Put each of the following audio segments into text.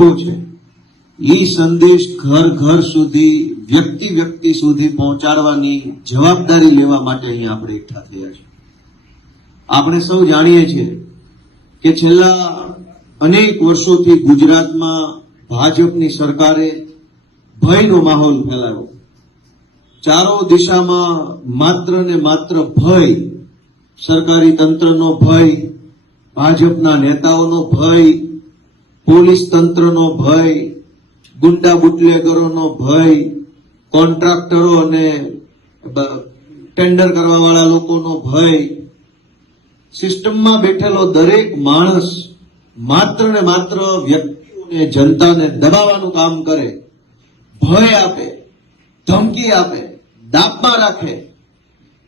આપ્યો છે એ સંદેશ ઘર ઘર સુધી, વ્યક્તિ વ્યક્તિ સુધી પહોંચાડવાની જવાબદારી લેવા માટે અહીંયા આપણે એકઠા થયા છે. આપણે સૌ જાણીએ છીએ કે છેલ્લા અનેક વર્ષોથી ગુજરાતમાં ભાજપની સરકારે ભયનો માહોલ ફેલાવ્યો. ચારો દિશામાં માત્ર ને માત્ર ભય, સરકારી તંત્રનો ભય, ભાજપના નેતાઓનો ભય, પોલીસ તંત્રનો ભય, ગુંડા બુટલેગરોનો ભય, કોન્ટ્રાક્ટરો અને ટેન્ડર કરવા વાળા લોકોનો ભય, સિસ્ટમમાં બેઠેલો દરેક માણસ માત્ર ને માત્ર વ્યક્તિઓને, જનતાને દબાવવાનું કામ કરે, ભય આપે, ધમકી આપે, દાબમાં રાખે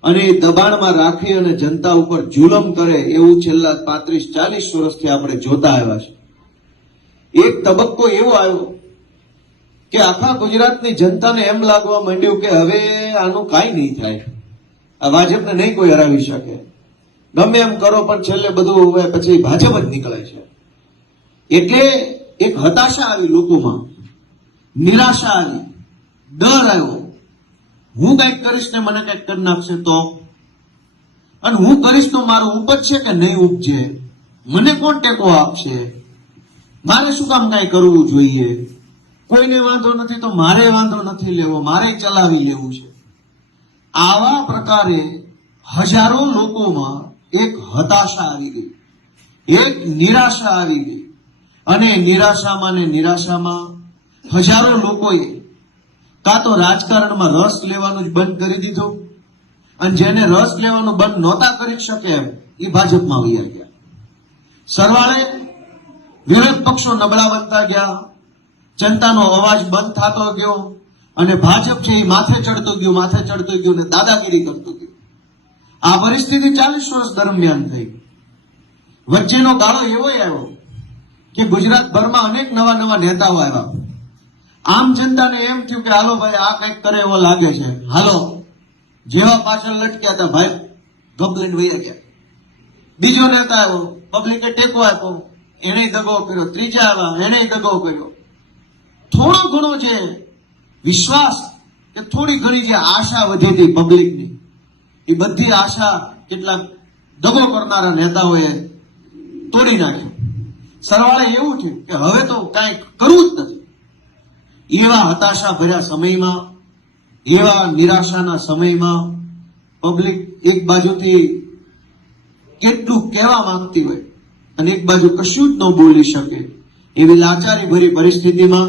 અને એ દબાણમાં રાખી અને જનતા ઉપર જુલમ કરે, એવું છેલ્લા 35-40 વર્ષથી આપણે જોતા આવ્યા છે. એક તબક્કો એવો આવ્યો કે આખા ગુજરાતની જનતાને એમ લાગવા માંડ્યું કે હવે આનું કાંઈ નહીં થાય, આ ભાજપને નહીં કોઈ હરાવી શકે, ગમે એમ કરો પણ છેલ્લે બધું હવે પછી ભાજપ જ નીકળે છે. એટલે એક હતાશા આવી લોકોમાં, નિરાશા આવી, ડર આવ્યો. હું કંઈક કરીશ ને મને કંઈક કરી નાખશે તો, અને હું કરીશ તો મારું ઉપજશે કે નહીં ઉપજે, મને કોણ ટેકો આપશે, મારે શું કામ કાંઈ કરવું જોઈએ, કોઈને વાંધો નથી તો મારે વાંધો નથી લેવો, મારે ચલાવી લેવું છે. આવા પ્રકારે હજારો લોકોમાં એક હતાશા આવી ગઈ, એક નિરાશા આવી ગઈ, અને નિરાશામાં ને નિરાશામાં હજારો લોકોએ કાં તો રાજકારણમાં રસ લેવાનું જ બંધ કરી દીધું, અને જેને રસ લેવાનું બંધ નહોતા કરી શકે એમ એ ભાજપમાં વહી ગયા. સરવાળે વિરોધ પક્ષો નબળા બનતા ગયા, જનતાનો અવાજ બંધ થતો ગયો, અને ભાજપ છે એ માથે ચડતું ગયું ને દાદાગીરી કરતું ગયું. આ પરિસ્થિતિ 40 વર્ષ દરમિયાન થઈ. વચ્ચેનો ગાળો એવો આવ્યો કે ગુજરાતભરમાં અનેક નવા નવા નેતાઓ આવ્યા. આમ જનતાને એમ થયું કે હાલો ભાઈ આ કંઈક કરે એવો લાગે છે, હાલો. જેવા પાછળ લટક્યા હતા ભાઈ ગબલીને વહી ગયા. બીજો નેતા આવ્યો, પબ્લિકે ટેકો આપ્યો, એને દગો કર્યો. ત્રીજા આવ્યા, એને દગો કર્યો. થોડો ઘણો જે વિશ્વાસ કે થોડી ઘણી જે આશા વધી હતી પબ્લિકની, એ બધી આશા કેટલાક દગો કરનારા નેતાઓએ તોડી નાખી. સરવાળે એવું થયું કે હવે તો કાંઈ કરવું જ નથી. એવા હતાશા ભર્યા સમયમાં, એવા નિરાશાના સમયમાં પબ્લિક એક બાજુથી કેટલું કહેવા માંગતી હોય અને એક બાજુ કશું જ ન બોલી શકે, એવી લાચારી ભરી પરિસ્થિતિમાં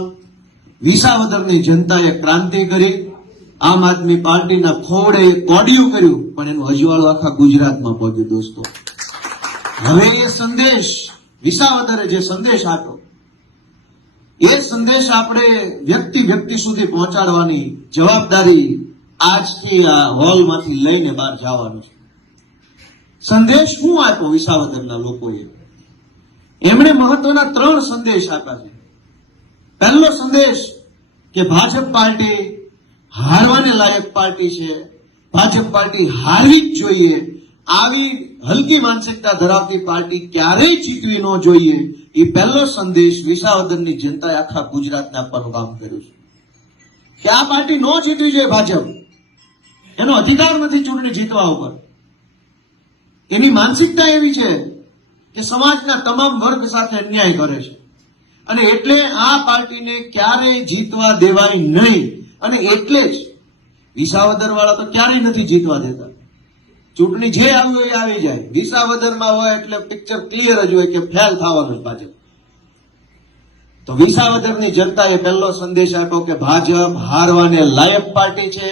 વિસાવદરની જનતાએ ક્રાંતિ કરી. આમ આદમી પાર્ટીના ખોવડે કોડિયું કર્યું, પણ એનું અજવાળું આખા ગુજરાતમાં પહોંચ્યું. દોસ્તો, હવે એ સંદેશ, વિસાવદરે જે સંદેશ આપ્યો, એ સંદેશ આપણે વ્યક્તિ વ્યક્તિ સુધી પહોંચાડવાની જવાબદારી આજથી આ હોલમાંથી લઈને બહાર જવાનું છે. સંદેશ શું આપ્યો વિસાવદરના લોકોએ? એમણે મહત્વના 3 સંદેશ આપ્યા છે. પહેલો સંદેશ કે ભાજપ પાર્ટી હારવાને લાયક પાર્ટી છે, ભાજપ પાર્ટી હારવી જ જોઈએ, આવી હલકી માનસિકતા ધરાવતી પાર્ટી ક્યારેય જીતવી ન જોઈએ. એ પહેલો સંદેશ વિસાવદરની જનતાએ આખા ગુજરાતને આપવાનું કામ કર્યું છે કે આ પાર્ટી ન જીતવી જોઈએ. ભાજપ, એનો અધિકાર નથી ચૂંટણી જીતવા ઉપર. એની માનસિકતા એવી છે કે સમાજના તમામ વર્ગ સાથે અન્યાય કરે છે, અને એટલે આ પાર્ટીને ક્યારેય જીતવા દેવાય નહીં. અને એટલે જ વિસાવદર વાળા તો ક્યારેય નથી જીતવા દેતા. ચૂંટણી જે આવી હોય એ આવી જાય, વિસાવદરમાં હોય એટલે પિક્ચર ક્લિયર જ હોય કે ફેલ થવાનું જ ભાજપ. તો વિસાવદરની જનતાએ પહેલો સંદેશ આપ્યો કે ભાજપ હારવાને લાયક પાર્ટી છે,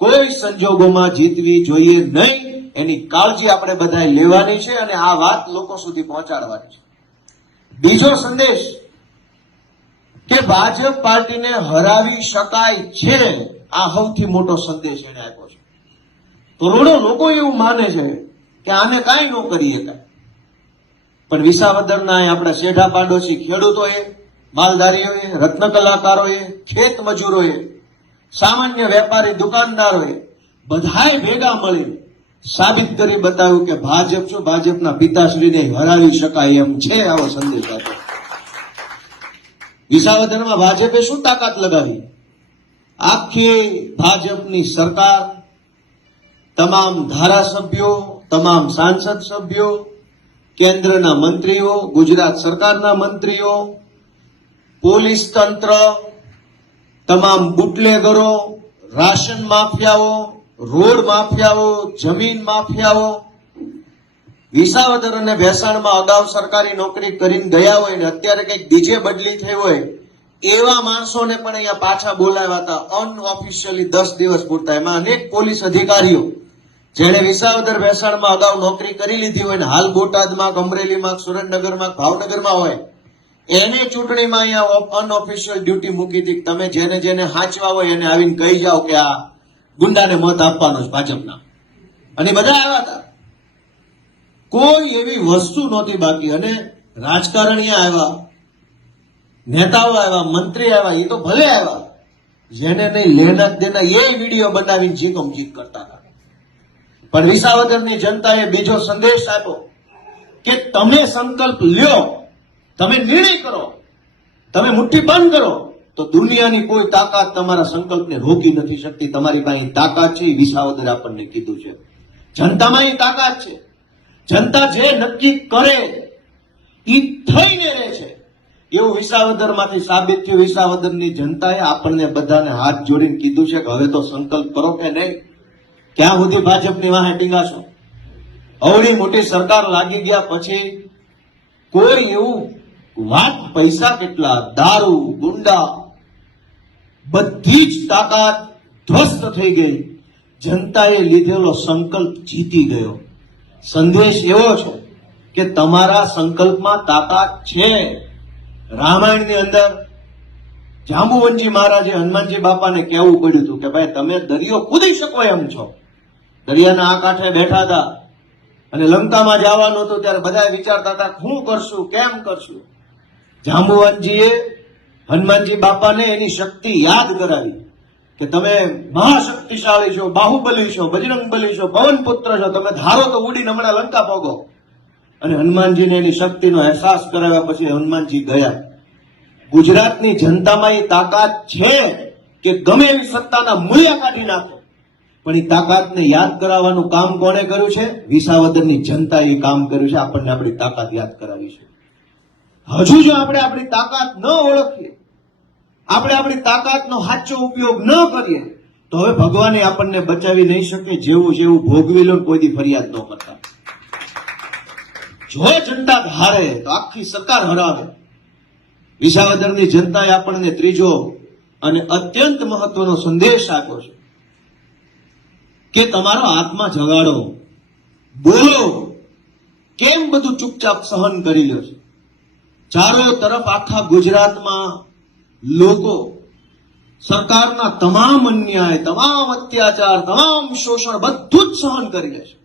કોઈ સંજોગોમાં જીતવી જોઈએ નહીં. એની કાળજી આપણે બધાએ લેવાની છે અને આ વાત લોકો સુધી પહોંચાડવાની છે. બીજો સંદેશ કે ભાજપ પાર્ટીને હરાવી શકાય છે, આ સૌથી મોટો સંદેશ એને આપ્યો છે. કરોડો લોકો એવું માને છે કે આને કાંઈ ન કરી શકાય, પણ વિસાવદરના આપણા શેઠા પાડોશી ખેડૂતોએ, માલધારીઓએ, રત્ન કલાકારોએ, ખેત મજૂરોએ, સામાન્ય વેપારી દુકાનદારોએ બધાએ ભેગા મળી સાબિત કરી બતાવ્યું કે ભાજપ શું, ભાજપના પિતાશ્રીને હરાવી શકાય એમ છે. આવો સંદેશ આપ્યો. વિસાવદરમાં ભાજપે શું તાકાત લગાવી? આખી ભાજપની સરકાર, તમામ ધારાસભ્યો, તમામ સાંસદ સભ્યો, કેન્દ્રના મંત્રીઓ, ગુજરાત સરકારના મંત્રીઓ, પોલીસ તંત્ર, તમામ બુટલેગરો, રાશન માફિયાઓ, રોડ માફિયાઓ, જમીન માફિયાઓ, વિસાવદર અને ભેસાણમાં અગાઉ સરકારી નોકરી કરીને ગયા હોય ને અત્યારે કંઈક બીજે બદલી થઈ હોય એવા માણસોને પણ અહીંયા પાછા બોલાવ્યા હતા અનઓફિશિયલી 10 દિવસ પૂરતા. એમાં અનેક પોલીસ અધિકારીઓ જેણે વિસાવદર ભેસાણમાં અગાઉ નોકરી કરી લીધી હોય ને હાલ બોટાદમાં, અમરેલીમાં, સુરેન્દ્રનગરમાં, ભાવનગરમાં હોય, એને ચૂંટણીમાં અહીંયા અનઓફિશિયલ ડ્યુટી મૂકી હતી. તમે જેને જેને હાંચવા હોય એને આવીને કહી જાઓ કે આ ગુંડાને મત આપવાનો છે ભાજપના, અને બધા આવ્યા હતા. કોઈ એવી વસ્તુ નહોતી બાકી. અને રાજકારણીઓ આવ્યા, નેતાઓ આવ્યા, મંત્રી આવ્યા, એ તો ભલે આવ્યા, જેને નહીં લેના દેના એ વિડીયો બનાવીને જીકમ જીક કરતા હતા. પણ વિસાવદરની જનતાએ બીજો સંદેશ આપ્યો કે તમે સંકલ્પ લ્યો, તમે નિર્ણય કરો, તમે મુઠ્ઠી બંધ કરો તો દુનિયાની કોઈ તાકાત તમારા સંકલ્પને રોકી નથી શકતી. તમારી પાસે તાકાત છે, એ વિસાવદર આપણને કીધું છે. જનતામાં એ તાકાત છે. જનતા જે નક્કી કરે એ થઈને રહે છે એવું વિસાવદરમાંથી સાબિત થયું. વિસાવદરની જનતાએ આપણને બધાને હાથ જોડીને કીધું છે કે હવે તો સંકલ્પ કરો કે નહીં. ક્યાં સુધી ભાજપની વાહે ટીંગાશો? અવળી મોટી સરકાર લાગી ગયા પછી કોઈ એવું વાત, પૈસા કેટલા, દારૂ, ગુંડા, બધી જ તાકાત ધ્વસ્ત થઈ ગઈ. જનતાએ લીધેલો સંકલ્પ જીતી ગયો. સંદેશ એવો છે કે તમારા સંકલ્પમાં તાકાત છે. રામાયણની અંદર જાંબુવનજી મહારાજે હનુમાનજી બાપાને કહેવું પડ્યું હતું કે ભાઈ તમે દરિયો કૂદી શકો એમ છો. દરિયાના આ કાંઠે બેઠા હતા અને લંકામાં જવાનું હતું ત્યારે બધા વિચારતા હતા શું કરશું, કેમ કરશું. જાંબુવનજીએ હનુમાનજી બાપાને એની શક્તિ યાદ કરાવી કે તમે મહાશક્તિશાળી છો, બાહુબલી છો, બજરંગબલી છો, પવનપુત્ર છો, તમે ધારો તો ઉડીને હમણાં લંકા પોગો. અને હનુમાનજીને એની શક્તિનો અહેસાસ કરાવ્યા પછી હનુમાનજી ગયા. ગુજરાતની જનતામાં એ તાકાત છે કે ગમે એવી સત્તાના મૂલ્ય કાઢી નાખો, પણ એ તાકાતને યાદ કરાવવાનું કામ કોણે કર્યું છે? વિસાવદરની જનતાએ એ કામ કર્યું છે. આપણને આપણી તાકાત યાદ કરાવી છે. હજુ જો આપણે આપણી તાકાત ન ઓળખીએ, આપણે આપણી તાકાતનો સાચો ઉપયોગ ન કરીએ તો હવે ભગવાને આપણને બચાવી નહીં શકે. જેવું જેવું ભોગવી લો કોઈ દી ફરિયાદ ન કરતા. જો જનતા હારે તો આખી સરકાર હરાવે. વિસાવદરની જનતાએ આપણને ત્રીજો અને અત્યંત મહત્વનો સંદેશ આપ્યો છે કે તમારો આત્મા જગાડો, બોલો. કેમ બધું ચૂપચાપ સહન કરી લ્યો છે? ચારો તરફ આખા ગુજરાતમાં લોકો સરકારના તમામ અન્યાય, તમામ અત્યાચાર, તમામ શોષણ બધું જ સહન કરી લે છે.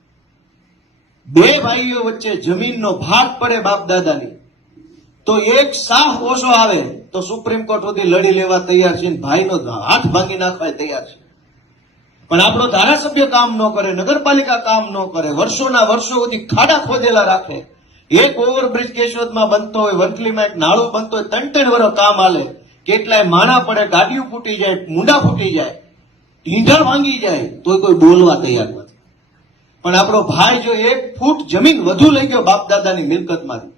બે ભાઈઓ વચ્ચે જમીનનો ભાગ પડે બાપ દાદાની તો એક શાહ ઓછો આવે તો સુપ્રીમ કોર્ટ સુધી લડી લેવા તૈયાર છે, ભાઈનો હાથ ભાંગી નાખવા તૈયાર છે. પણ આપણો ધારાસભ્ય કામ ન કરે, નગરપાલિકા કામ ન કરે, વર્ષોના વર્ષો સુધી ખાડા ખોદેલા રાખે. એક ઓવરબ્રિજ કેશોદમાં બનતો હોય, વંથલીમાં એક નાળું બનતો હોય, 3-3 વર્ષ કામ હાલે, કેટલાય માણા પડે, ગાડીઓ ફૂટી જાય, મુંડા ફૂટી જાય, ઢીંઢળ ભાંગી જાય, તોય કોઈ બોલવા તૈયાર નથી. પણ આપણો ભાઈ જો 1 ફૂટ જમીન વધુ લઈ ગયો બાપ દાદાની મિલકતમાંથી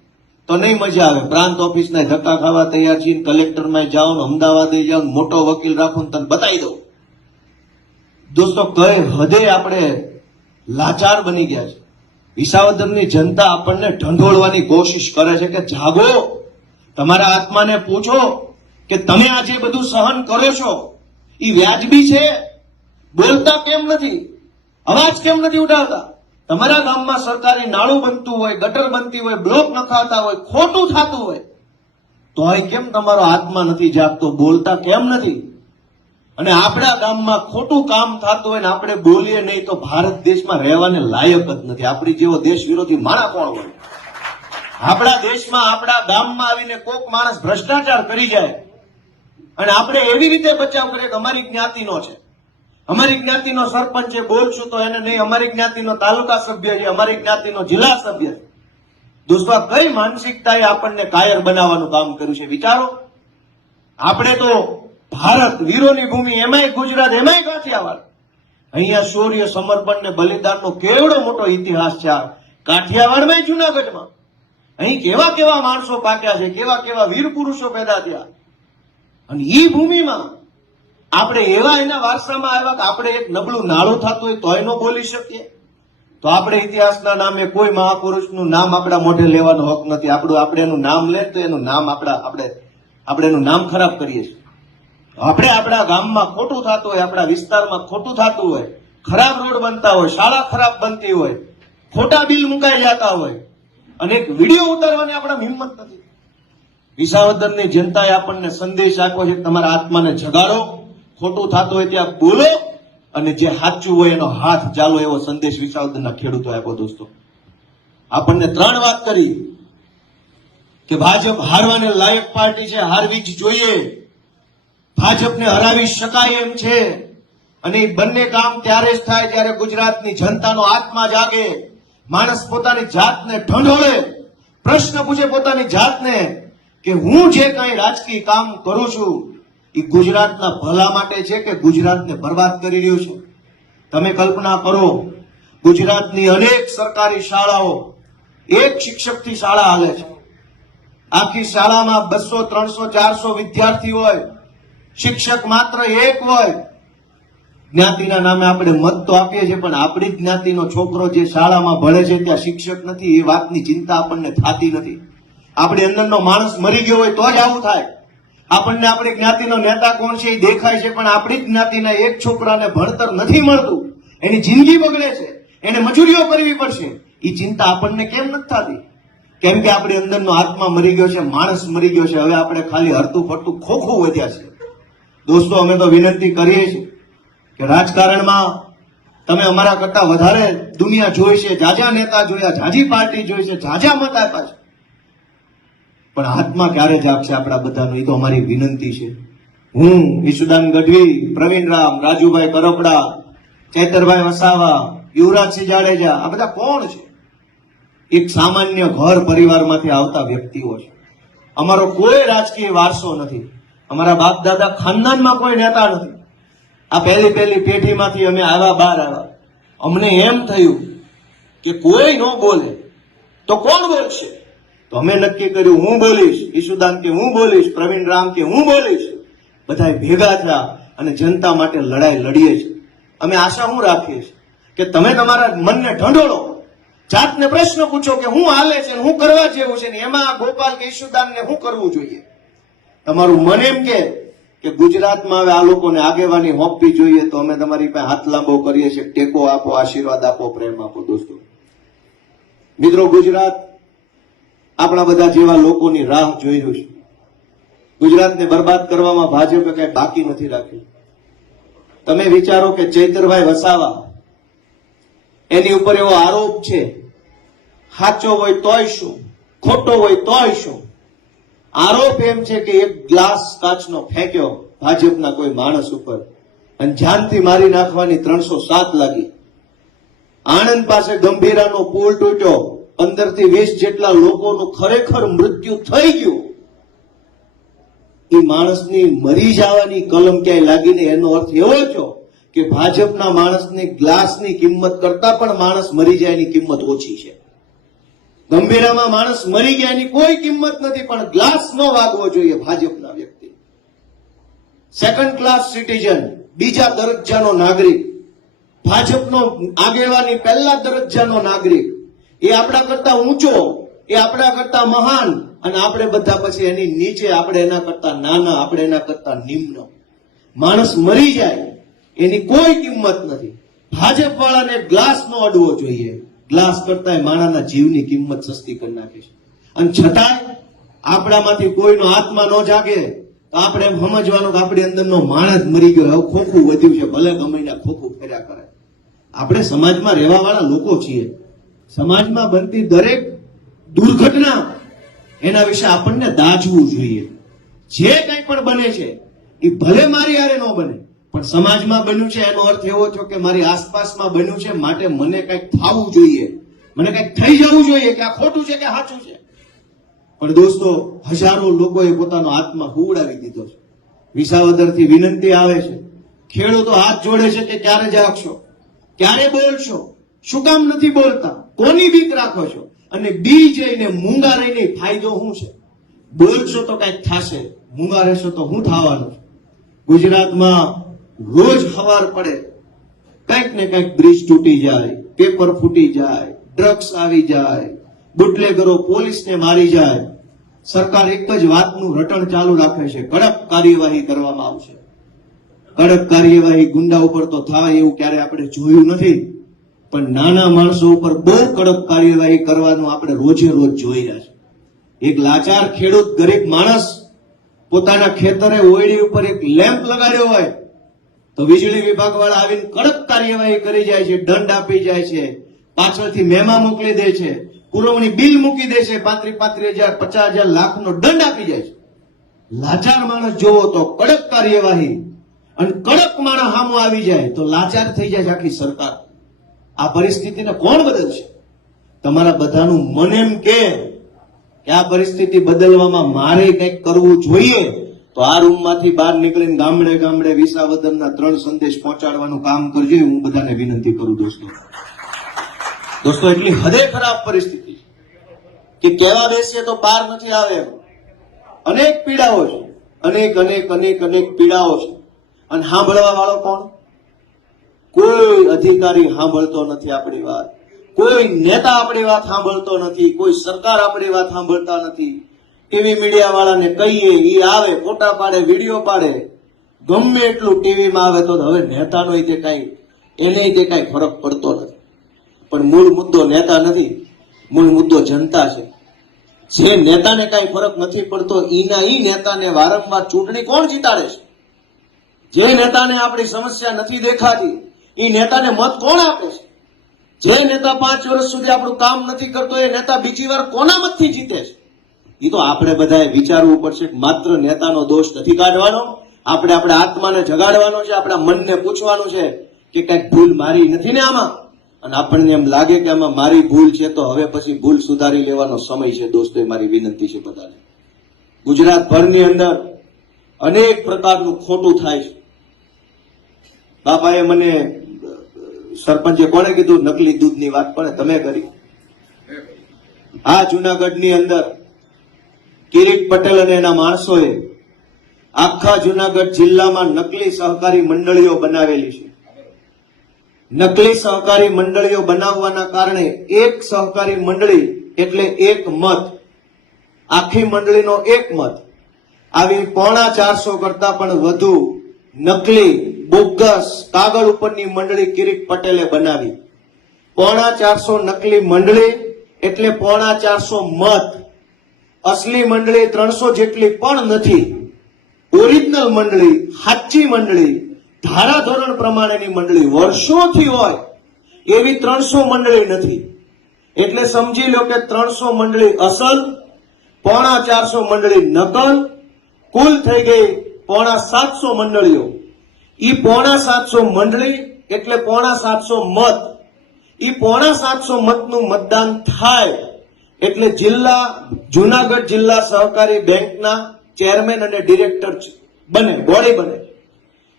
તો નહીં મજા આવે. પ્રાંત ઓફિસના ધક્કા ખાવા તૈયાર છે, કલેક્ટરમાં જાઓ, અમદાવાદે જાઓ, મોટો વકીલ રાખો, તને બતાવી દઉં. દોસ્તો, કઈ હદે આપણે લાચાર બની ગયા છે. વિસાવદરની જનતા આપણને ઢંઢોળવાની કોશિશ કરે છે કે જાગો, તમારા આત્માને પૂછો કે તમે આ જે બધું સહન કરો છો એ વ્યાજબી છે? બોલતા કેમ નથી? અવાજ કેમ નથી ઉઠાવતા? તમારા ગામમાં સરકારી નાળું બનતું હોય, ગટર બનતી હોય, બ્લોક નખાતા હોય, ખોટું થતું હોય તોય કેમ તમારો આત્મા નથી જાગતો? બોલતા કેમ નથી? અને આપણા ગામમાં ખોટું કામ થતું હોય ને આપણે બોલીએ નહીં તો ભારત દેશમાં રહેવાને લાયક જ નથી. આપણી જેવો દેશ વિરોધી માણા કોણ હોય? આપણા દેશમાં, આપણા ગામમાં આવીને કોક માણસ ભ્રષ્ટાચાર કરી જાય અને આપણે એવી રીતે બચાવ કરીએ કે અમારી જ્ઞાતિનો છે, અમારી જ્ઞાતિનો સરપંચ છે, બોલશું તો એને નહીં, અમારી જ્ઞાતિનો તાલુકા સભ્ય છે, અમારી જ્ઞાતિનો જિલ્લા સભ્ય છે. દોસ્તો, કઈ માનસિકતાએ આપણને કાયર બનાવવાનું કામ કર્યું છે? વિચારો. આપણે તો ભારત વીરોની ભૂમિ, એમાંય ગુજરાત, એમાંય કાઠિયાવાડ. અહીંયા શૌર્ય, સમર્પણ ને બલિદાનનો કેવડો મોટો ઇતિહાસ છે. આ કાઠિયાવાડમાં, જુનાગઢમાં અહીં કેવા કેવા માણસો પાક્યા છે, કેવા કેવા વીર પુરુષો પેદા થયા. અને ઈ ભૂમિમાં આપણે એવા એના વારસામાં આવ્યા કે આપણે એક નબળું નાળું થતું હોય તોય ન બોલી શકીએ. તો આપણે ઇતિહાસના નામે કોઈ મહાપુરુષનું નામ આપણા મોઢે લેવાનો હક નથી. આપણે એનું નામ લે તો એનું નામ આપણે એનું નામ ખરાબ કરીએ છીએ. આપણે આપણા ગામમાં ખોટું થતું હોય, આપણા વિસ્તારમાં ખોટું થતું હોય, ખરાબ રોડ બનતા હોય, શાળા ખરાબ બનતી હોય, ખોટા બિલ મુકાઈ જતા હોય, અને એક વિડીયો ઉતારવાની આપણા હિંમત નથી. વિસાવદરની જનતાએ આપણને સંદેશ આપ્યો છે, તમારા આત્માને જગાડો, ખોટું થતું હોય ત્યાં બોલો, અને જે સાચું હોય એનો હાથ ચાલો, એવો સંદેશ વિસાવદરના ખેડૂતો આપ્યો. દોસ્તો, આપણને 3 વાત કરી કે ભાજપ હારવાને લાયક પાર્ટી છે, હારવી જ જોઈએ, ભાજપને હરાવી શકાય એમ છે. અને એ બંને કામ ત્યારે જ થાય જ્યારે ગુજરાતની જનતાનો આત્મા જાગે, માણસ પોતાની જાતને ઢંઢોળે, પ્રશ્ન પૂછે પોતાની જાતને કે હું જે કઈ રાજકીય કામ કરું છું એ ગુજરાતના ભલા માટે છે કે ગુજરાતને બરબાદ કરી રહ્યું છું. તમે કલ્પના કરો, ગુજરાતની અનેક સરકારી શાળાઓ એક શિક્ષકથી શાળા હાલે છે. આખી શાળામાં 200, 300, 400 વિદ્યાર્થી હોય, શિક્ષક માત્ર એક હોય. જ્ઞાતિના નામે આપણે મત તો આપીએ છીએ, પણ આપણી જ્ઞાતિનો છોકરો જે શાળામાં ભણે છે ત્યાં શિક્ષક નથી, એ વાતની ચિંતા આપણને થતી નથી. આપણી અંદરનો માણસ મરી ગયો હોય તો જ આવું થાય. આપણને આપણી જ્ઞાતિનો નેતા કોણ છે એ દેખાય છે, પણ આપણી જ જ્ઞાતિના એક છોકરાને ભણતર નથી મળતું, એની જિંદગી બગડે છે, એને મજૂરીઓ કરવી પડશે, એ ચિંતા આપણને કેમ નથી થતી? કેમ કે આપણી અંદરનો આત્મા મરી ગયો છે, માણસ મરી ગયો છે. હવે આપણે ખાલી હરતું ફરતું ખોખું વધ્યા છે. દોસ્તો, અમે તો વિનંતી કરીએ છીએ કે રાજકારણમાં તમે અમારા કરતા વધારે દુનિયા જોઈ છે, જાજા નેતા જોયા, જાજી પાર્ટી જોઈ છે, જાજા મત આપ્યા છે, પણ આત્મા ક્યારે જાગશે આપણા બધાનો? એ તો અમારી વિનંતી છે. હું, ઈશુદાન ગઢવી, પ્રવીણ રામ, રાજુભાઈ કરપડા, ચૈતરભાઈ વસાવા, યુવરાજસિંહ જાડેજા, આ બધા કોણ છે? એક સામાન્ય ઘર પરિવારમાંથી આવતા વ્યક્તિઓ છે. અમારો કોઈ રાજકીય વારસો નથી, અમારા બાપ દાદા ખાનદાનમાં કોઈ નેતા નથી. આ પહેલી પેઢીમાંથી અમે બહાર આવ્યા. અમને એમ થયું કે કોઈ ન બોલે તો કોણ બોલશે? તો અમે નક્કી કર્યું, હું બોલીશ. ઈશુદાન કે હું બોલીશ, પ્રવીણ રામ કે હું બોલીશ. બધા ભેગા થયા અને જનતા માટે લડાઈ લડીએ છીએ. અમે આશા હું રાખીએ છીએ કે તમે તમારા મનને ઢંઢોળો, જાતને પ્રશ્ન પૂછો કે હું હાલે છે, હું કરવા જેવું છે, ને એમાં ગોપાલ કે ઈશુદાનને શું કરવું જોઈએ. તમારું મન એમ કે ગુજરાતમાં હવે આ લોકોને આગેવાની હોપવી જોઈએ, તો અમે તમારી પાસે હાથ લાંબો કરીએ છીએ. ટેકો આપો, આશીર્વાદ આપો, પ્રેમ આપો. દોસ્તો મિત્રો, ગુજરાત આપણા બધા જેવા લોકોની રાહ જોઈ રહ્યું છે. ગુજરાતને બરબાદ કરવામાં ભાજપે કઈ બાકી નથી રાખ્યું. તમે વિચારો કે ચૈતરભાઈ વસાવા, એની ઉપર એવો આરોપ છે, સાચો હોય તોય શું, ખોટો હોય તોય શું. આરોપ એમ છે કે એક ગ્લાસ કાચનો ફેંક્યો ભાજપના કોઈ માણસ ઉપર અને જાનથી મારી નાખવાની 307 લાગી. આણંદ પાસે ગંભીરાનો પુલ તૂટ્યો, 15 થી 20 જેટલા લોકોનું ખરેખર મૃત્યુ થઈ ગયું. એ માણસની મરી જવાની કલમ ક્યાંય લાગીને એનો અર્થ એવો થયો કે ભાજપના માણસની ગ્લાસની કિંમત કરતા પણ માણસ મરી જાય એની કિંમત ઓછી છે. ગંભીરામાં માણસ મરી ગયા એની કોઈ કિંમત નથી, પણ ગ્લાસ ન વાગવો જોઈએ ભાજપના વ્યક્તિ. સેકન્ડ ક્લાસ સિટીઝન, બીજા દરજ્જાનો નાગરિક, ભાજપનો આગેવાની પહેલા દરજ્જાનો નાગરિક, એ આપણા કરતા ઊંચો, એ આપણા કરતા મહાન, અને આપણે બધા પછી એની નીચે, આપણે એના કરતા નાના, આપણે એના કરતા નિમ્ન. માણસ મરી જાય એની કોઈ કિંમત નથી. ભાજપ વાળાને ગ્લાસ નો અડવો જોઈએ. ગ્લાસ કરતા માણાના જીવની કિંમત સસ્તી કરી નાખે છે. અને છતાંય આપણામાંથી કોઈનો આત્મા ન જાગે તો આપણે એમ સમજવાનું કે આપણી અંદરનો માણસ મરી ગયો, હવે ખોખું વધ્યું છે, ભલે ગમે ખોખું ફેર્યા કરે. આપણે સમાજમાં રહેવા વાળા લોકો છીએ. સમાજમાં બનતી દરેક દુર્ઘટના એના વિશે આપણને દાઝવું જોઈએ. જે કંઈ પણ બને છે એ ભલે મારી હારે ન બને, પણ સમાજમાં બન્યું છે એનો અર્થ એવો થયો કે મારી આસપાસમાં બન્યું છે, માટે મને કંઈક થવું જોઈએ, મને કંઈક થઈ જવું જોઈએ કે આ ખોટું છે કે સાચું છે. પણ દોસ્તો, હજારો લોકોએ પોતાનો આત્મા હુવડાવી દીધો છે. વિસાવદરથી વિનંતી આવે છે, ખેડૂતો હાથ જોડે છે કે ક્યારે જાગશો, ક્યારે બોલશો, શું કામ નથી બોલતા, કોની બીક રાખો છો, અને બી જઈને મૂંગા રહીને ફાયદો શું છે? બોલશો તો કઈક થશે, મૂંગા રહેશો તો શું થવાનું? ગુજરાતમાં રોજ સવાર પડે કંઈક ને કંઈક બ્રિજ તૂટી જાય, પેપર ફૂટી જાય, ડ્રગ્સ આવી જાય, બુટલેગરો પોલીસને મારી જાય. સરકાર એક જ વાતનું રટણ ચાલુ રાખે છે, કડક કાર્યવાહી કરવામાં આવશે. કડક કાર્યવાહી ગુંડા ઉપર તો થાય એવું ક્યારે આપણે જોયું નથી, પણ નાના માણસો ઉપર બહુ કડક કાર્યવાહી કરવાનું આપણે રોજે રોજ જોઈ રહ્યા છે. એક લાચાર ખેડૂત, ગરીબ માણસ પોતાના ખેતરે ઓયડી ઉપર એક લેમ્પ લગાડ્યો હોય તો વીજળી વિભાગ વાળા આવીને કડક કાર્યવાહી કરી જાય છે, દંડ આપી જાય છે, પાછળથી મેમા મોકલી દે છે, પુરવણી બિલ મૂકી દે છે, 35,000 50,000 લાખનો દંડ આપી જાય છે. લાચાર માણસ જોવો તો કડક કાર્યવાહી, અને કડક માણસ સામો આવી જાય તો લાચાર થઈ જાય છે આખી સરકાર. આ પરિસ્થિતિને કોણ બદલશે? તમારા બધાનું મન એમ કે આ પરિસ્થિતિ બદલવામાં મારે કંઈક કરવું જોઈએ, તો આ રૂમમાંથી બહાર નીકળીને ગામડે ગામડે વિસાવદરના 3 સંદેશ પહોંચાડવાનું કામ કરજો. હું બધાને વિનંતી કરું દોસ્તો એટલી હદે ખરાબ પરિસ્થિતિ કે કહેવા બેસીએ તો પાર નથી આવે એમ. અનેક પીડાઓ છે, અનેક અનેક અનેક અનેક પીડાઓ છે, અને સાંભળવા વાળો કોણ? કોઈ અધિકારી સાંભળતો નથી આપણી વાત, કોઈ નેતા આપણી વાત સાંભળતો નથી, કોઈ સરકાર આપણી વાત સાંભળતા નથી. ટીવી મીડિયા વાળાને કહીએ, ઈ આવે, ફોટા પાડે, વિડીયો પાડે, ગમે એટલું ટીવીમાં આવે તો હવે નેતાનો તે કઈ એને તે કઈ ફરક પડતો નથી. પણ મૂળ મુદ્દો નેતા નથી, મૂળ મુદ્દો જનતા છે. જે નેતાને કઈ ફરક નથી પડતો ઈ નેતાને વારંવાર ચૂંટણી કોણ જીતાડે છે? જે નેતાને આપણી સમસ્યા નથી દેખાતી એ નેતાને મત કોણ આપે છે? જે નેતા 5 વર્ષ સુધી આપણું કામ નથી કરતો એ નેતા બીજી વાર કોના મતથી જીતે છે? એ તો આપણે બધાએ વિચારવું પડશે. માત્ર નેતાનો દોષ નથી કાઢવાનો, આપણે આપણા આત્માને જગાડવાનો છે, આપણા મનને પૂછવાનું છે કે કઈક ભૂલ મારી નથી ને આમાં. અને આપણને એમ લાગે કે આમાં મારી ભૂલ છે તો હવે પછી ભૂલ સુધારી લેવાનો સમય છે. દોસ્તો એ મારી વિનંતી છે બધાને. ગુજરાતભરની અંદર અનેક પ્રકારનું ખોટું થાય છે. બાપાએ મને, સરપંચે કોણે કીધું નકલી દૂધની વાત? પણ તમે કરી. આ જુનાગઢની અંદર કિરીટ પટેલ અને એના માણસોએ આખા જુનાગઢ જિલ્લામાં નકલી સહકારી મંડળીઓ બનાવેલી છે. નકલી સહકારી મંડળીઓ બનાવવાના કારણે એક સહકારી મંડળી એટલે એક મત, આખી મંડળીનો એક મત. આવી 450 કરતા પણ વધુ નકલી બોગસ કાગળ ઉપરની મંડળી કિરીટ પટેલે બનાવી. 450 નકલી મંડળી એટલે 450 મત. અસલી મંડળી 300 જેટલી પણ નથી. ઓરિજિનલ મંડળી, સાચી મંડળી, ધારાધોરણ પ્રમાણેની મંડળી વર્ષોથી હોય એવી 300 મંડળી નથી. એટલે સમજી લો કે 300 મંડળી અસલ, 450 મંડળી નકલ, કુલ થઈ ગઈ 750 મંડળીઓ. ઈ 750 મંડળી એટલે 750 મત. ઈ 750 મતનું મતદાન થાય એટલે જુનાગઢ જિલ્લા સહકારી બેંકના ચેરમેન અને ડિરેક્ટર બને, બોડી બને.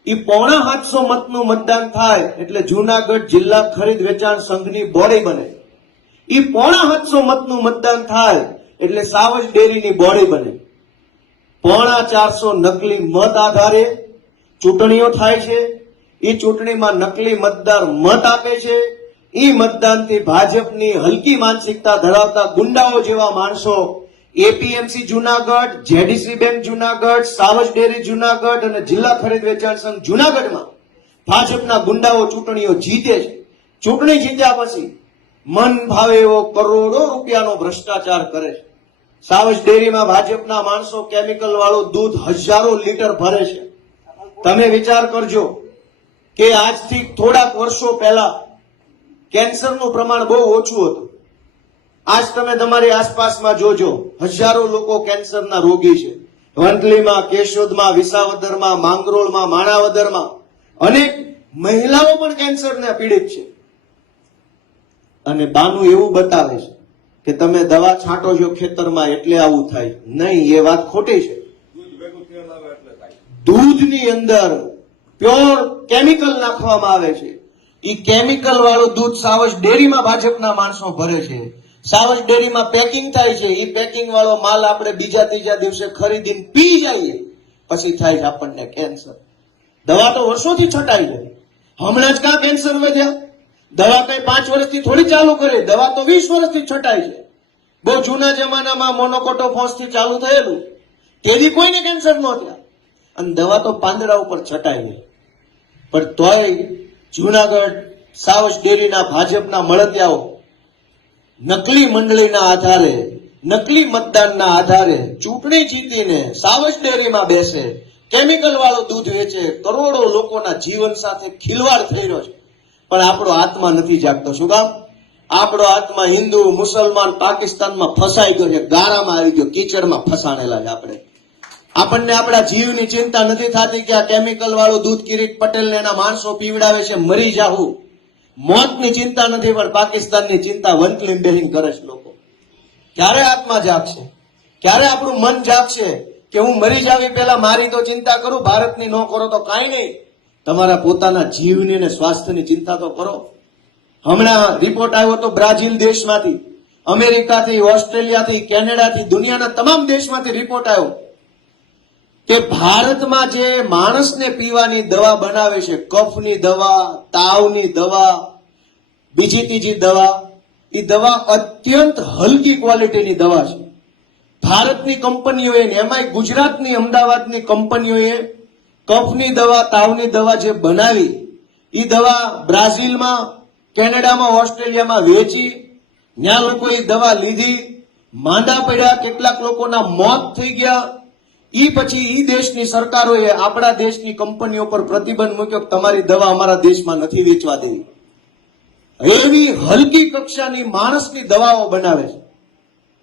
ઈ 750 મતનું મતદાન થાય એટલે જુનાગઢ જિલ્લા ખરીદ વેચાણ સંઘની બોડી બને. ઈ 750 મતનું મતદાન થાય એટલે સાવજ ડેરીની બોડી બને. 450 નકલી મત આધારે ચૂંટણીઓ થાય છે. એ ચૂંટણીમાં નકલી મતદાર મત આપે છે. એ મતદાનથી ભાજપની હલકી માનસિકતા ધરાવતા ગુંડાઓ જેવા માણસો APMC Junagadh, JDC bank Junagadh, Savaj dairy Junagadh અને જિલ્લા ખરીદ વેચાણ સંઘ જુનાગઢમાં ભાજપના ગુંડાઓ ચૂંટણીઓ જીતે છે. ચૂંટણી જીત્યા પછી મન ભાવે એવો કરોડો રૂપિયાનો ભ્રષ્ટાચાર કરે છે. સાવજ ડેરીમાં ભાજપના માણસો કેમિકલ વાળું દૂધ હજારો લીટર ભરે છે. તમે વિચાર કરજો કે આજથી થોડાક વર્ષો પહેલા કેન્સરનું પ્રમાણ બહુ ઓછું હતું. આજ તમે તમારી આસપાસમાં જોજો, હજારો લોકો કેન્સરના રોગી છે. વંથલીમાં, કેશોદમાં, વિસાવદરમાં, માંગરોળમાં, માણાવદરમાં અનેક મહિલાઓ પણ કેન્સરને પીડિત છે. અને બાનું એવું બતાવે છે કે તમે દવા છાંટો છો ખેતરમાં એટલે આવું થાય. નહીં, એ વાત ખોટી છે. દૂધની અંદર પ્યોર કેમિકલ નાખવામાં આવે છે. ઈ કેમિકલ વાળું દૂધ સાવજ ડેરીમાં ભાજપના માણસો ભરે છે. સાવજ ડેરીમાં પેકિંગ થાય છે. ઈ પેકિંગ વાળો માલ આપણે બીજા ત્રીજા દિવસે ખરીદીને પી જઈએ, પછી થાય છે આપણને કેન્સર. દવા તો વર્ષોથી છટાઈ છે. હમણાં જ કાં કેન્સર વધ્યા? દવા કઈ 5 વર્ષથી થોડી ચાલુ કરી, દવા તો 20 વર્ષથી છટાઈ છે. બહુ જૂના જમાનામાં મોનોકોટોફોસ થી ચાલુ થયેલું, તેથી કોઈને કેન્સર ન થયા. અને દવા તો પાંદડા ઉપર છટાઈ ગઈ. પણ તોય જુનાગઢ સાવજ ડેરીના ભાજપના મળતિયાઓ નકલી મંડળીના આધારે, નકલી મતદાનના આધારે ચૂંટણી જીતીને સાવજ ડેરીમાં બેસે, કેમિકલ વાળું દૂધ વેચે, કરોડો લોકોના જીવન સાથે ખિલવાડ થઈ રહ્યો છે. પણ આપણો આત્મા નથી જાગતો. શું કામ? આપણો આત્મા હિન્દુ, મુસલમાન, પાકિસ્તાનમાં ફસાઈ ગયો છે, ગારામાં આવી ગયો, કીચડમાં ફસાણેલા છે. આપણને આપણા જીવની ચિંતા નથી થતી કે આ કેમિકલ વાળું દૂધ કિરીટ પટેલ ને એના માણસો પીવડાવે છે, મરી જાવું. મોતની ચિંતા નથી, પણ પાકિસ્તાનની ચિંતા વંટલીમ બેહીને કરે છે લોકો. ક્યારે આત્મા જાગશે? ક્યારે આપણું મન જાગશે કે હું મરી જાવી પહેલા મારી તો ચિંતા કરું, ભારતની ન કરો તો કાંઈ નહીં, તમારા પોતાના જીવની અને સ્વાસ્થ્યની ચિંતા તો કરો. હમણાં રિપોર્ટ આવ્યો તો બ્રાઝિલ દેશમાંથી, અમેરિકાથી, ઓસ્ટ્રેલિયાથી, કેનેડાથી, દુનિયાના તમામ દેશમાંથી રિપોર્ટ આવ્યો કે ભારતમાં જે માણસને પીવાની દવા બનાવે છે, કફની દવા, તાવની દવા, બીજી ત્રીજી દવા, એ દવા અત્યંત હલકી ક્વોલિટીની દવા છે. ભારતની કંપનીઓએ, એમાંય ગુજરાતની, અમદાવાદની કંપનીઓએ કફની દવા, તાવની દવા જે બનાવી, એ દવા બ્રાઝિલમાં, કેનેડામાં, ઓસ્ટ્રેલિયામાં વેચી, ત્યાં લોકો એ દવા લીધી, માંદા પડ્યા, કેટલાક લોકોના મોત થઈ ગયા. ઈ પછી ઈ દેશની સરકારોએ આપણા દેશની કંપનીઓ પર પ્રતિબંધ મૂક્યો કે તમારી દવા અમારા દેશમાં નથી વેચવા દેવી. એવી હલકી કક્ષાની માણસની દવાઓ બનાવે છે.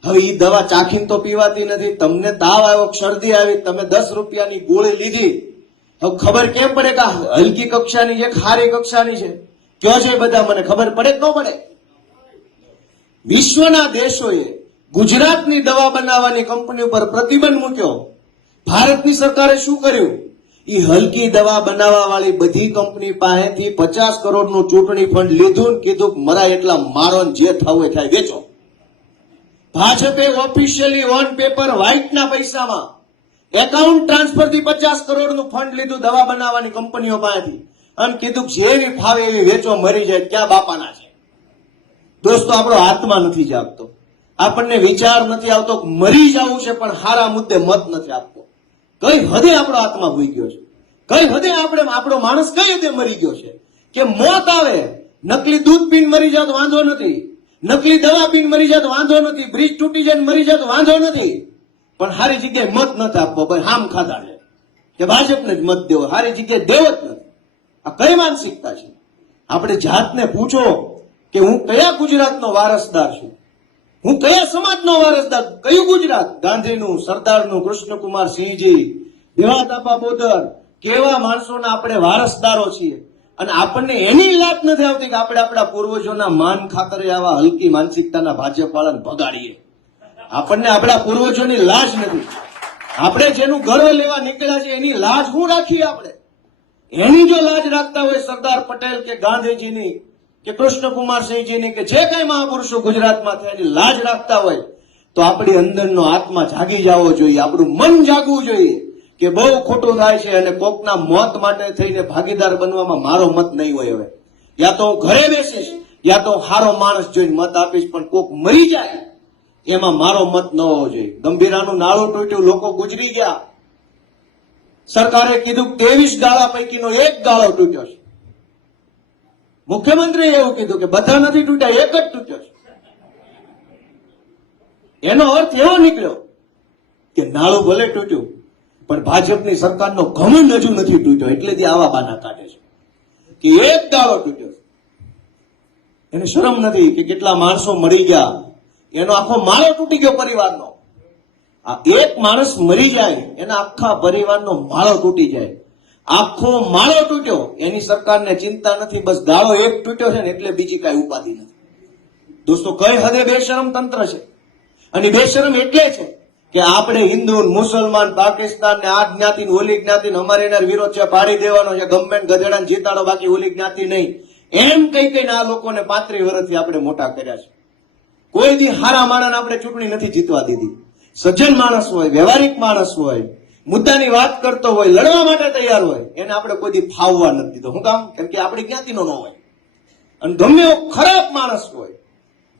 હવે ઈ દવા ચાખીને તો પીવાતી નથી. તમને તાવ આવ્યો, શરદી આવી, તમે 10 રૂપિયાની ગોળી લીધી, હવે ખબર કેમ પડે કે હલકી કક્ષાની છે, ખારી કક્ષાની છે? કયો છે બધા, મને ખબર પડે કે ન પડે? વિશ્વના દેશોએ ગુજરાતની દવા બનાવવાની કંપની ઉપર પ્રતિબંધ મૂક્યો. ભારતની સરકારે શું કર્યું? એ હલકી દવા બનાવવા વાળી બધી કંપની પાસેથી 50 કરોડનું ચૂંટણી ફંડ લીધું ને કીધું મરાય એટલા મારો, જે થવું એ થાય વેચો. ભાજપે ઓફિશિયલી ઓન પેપર વ્હાઇટના પૈસામાં એકાઉન્ટ ટ્રાન્સફરથી 50 કરોડનું ફંડ લીધું દવા બનાવવાની કંપનીઓ પાસેથી, અને કીધું જેવી ફાવે એવી વેચો, મરી જાય. ક્યાં બાપાના છે? દોસ્તો, આપણો આત્મા નથી જાગતો. આપણને વિચાર નથી આવતો મરી જવું છે, પણ હારા મુદ્દે મત નથી આપતો. કઈ હદે આપણો આત્મા ભૂઈ ગયો છે? કઈ હદે આપણો માણસ કઈ હદે મરી ગયો છે કે મોત આવે, નકલી દૂધ પીને મરી જાય તો વાંધો નથી, નકલી દવા પીને મરી જાય તો વાંધો નથી, બ્રિજ તૂટી જાય મરી જાય તો વાંધો નથી, પણ હારી જગ્યાએ મત નથી આપવો. ભાઈ હામ ખાધા છે કે ભાજપને જ મત દેવો, હારી જગ્યાએ દેવો જ નથી. આ કઈ માનસિકતા છે? આપણે જાતને પૂછો કે હું કયા ગુજરાતનો વારસદાર છું, હું કયા સમાજનો વારસદાર? કયું ગુજરાત? ગાંધીનું, સરદારનું, કૃષ્ણકુમાર સિંહજી, દેવાતાપા બોદર, કેવા માણસોના આપણે વારસદારો છીએ. અને આપણને એની લાત નથી આવતી કે આપણે આપણા પૂર્વજોના માન ખાતરે આવા હલકી માનસિકતાના ભાજપ વાળાને ભગાડીએ. આપણને આપણા પૂર્વજોની લાજ નથી. આપણે જેનું ગર્વ લેવા નીકળ્યા છે એની લાજ શું રાખીએ? આપણે એની જો લાજ રાખતા હોય સરદાર પટેલ કે ગાંધીજીની કે કૃષ્ણકુમાર સિંહજીની કે જે કઈ મહાપુરુષો ગુજરાતમાં થયા એની લાજ રાખતા હોય તો આપણી અંદરનો આત્મા જાગી જવો જોઈએ, આપણું મન જાગવું જોઈએ કે બહુ ખોટું થાય છે અને કોકના મોત માટે થઈને ભાગીદાર બનવામાં મારો મત નહીં હોય. હવે યા તો હું ઘરે બેસીશ, યા તો સારો માણસ જોઈને મત આપીશ, પણ કોક મરી જાય એમાં મારો મત ન હોવો જોઈએ. ગંભીરાનું નાળું તૂટ્યું, લોકો ગુજરી ગયા, સરકારે કીધું 23 ગાળા પૈકીનો 1 ગાળો તૂટ્યો છે. મુખ્યમંત્રીએ એવું કીધું કે બધા નથી તૂટ્યા, 1 જ તૂટ્યો છે. એનો અર્થ એવો નીકળ્યો કે નાળું ભલે તૂટ્યું પણ ભાજપની સરકારનો ઘમંડ હજુ નથી તૂટ્યો, એટલે તે આવા બાના કાઢે છે કે 1 ગાળો તૂટ્યો. એને શરમ નથી કે કેટલા માણસો મરી ગયા, એનો આખો માળો તૂટી ગયો પરિવારનો. આ એક માણસ મરી જાય એના આખા પરિવારનો માળો તૂટી જાય. આખો માળો તૂટ્યો, એની સરકારને ચિંતા નથી, બસ ગાળો 1 તૂટ્યો છે ને એટલે બીજી કઈ ઉપાધિ નથી. દોસ્તો, કઈ હદે બેશરમ તંત્ર છે. અને બેશરમ એટલે છે કે આપણે હિન્દુ મુસલમાન પાકિસ્તાન ને આ જ્ઞાતિ ઓલી જ્ઞાતિ અમારે એના વિરોધ છે, પાડી દેવાનો છે, ગમે ગધેડા જીતાડો બાકી ઓલી જ્ઞાતિ નહીં, એમ કઈ કઈને આ લોકોને 35 વર્ષથી આપણે મોટા કર્યા છે. કોઈ દી હારા માણસને આપણે ચૂંટણી નથી જીતવા દીધી. સજ્જન માણસ હોય, વ્યવહારિક માણસ હોય, મુદ્દાની વાત કરતો હોય, લડવા માટે તૈયાર હોય, એને આપણે કોઈ દી ફાવવા નથી દીધો. શું કામ? કેમ કે આપણી જ્ઞાતિનો ન હોય. અને ગમે એવો ખરાબ માણસ હોય,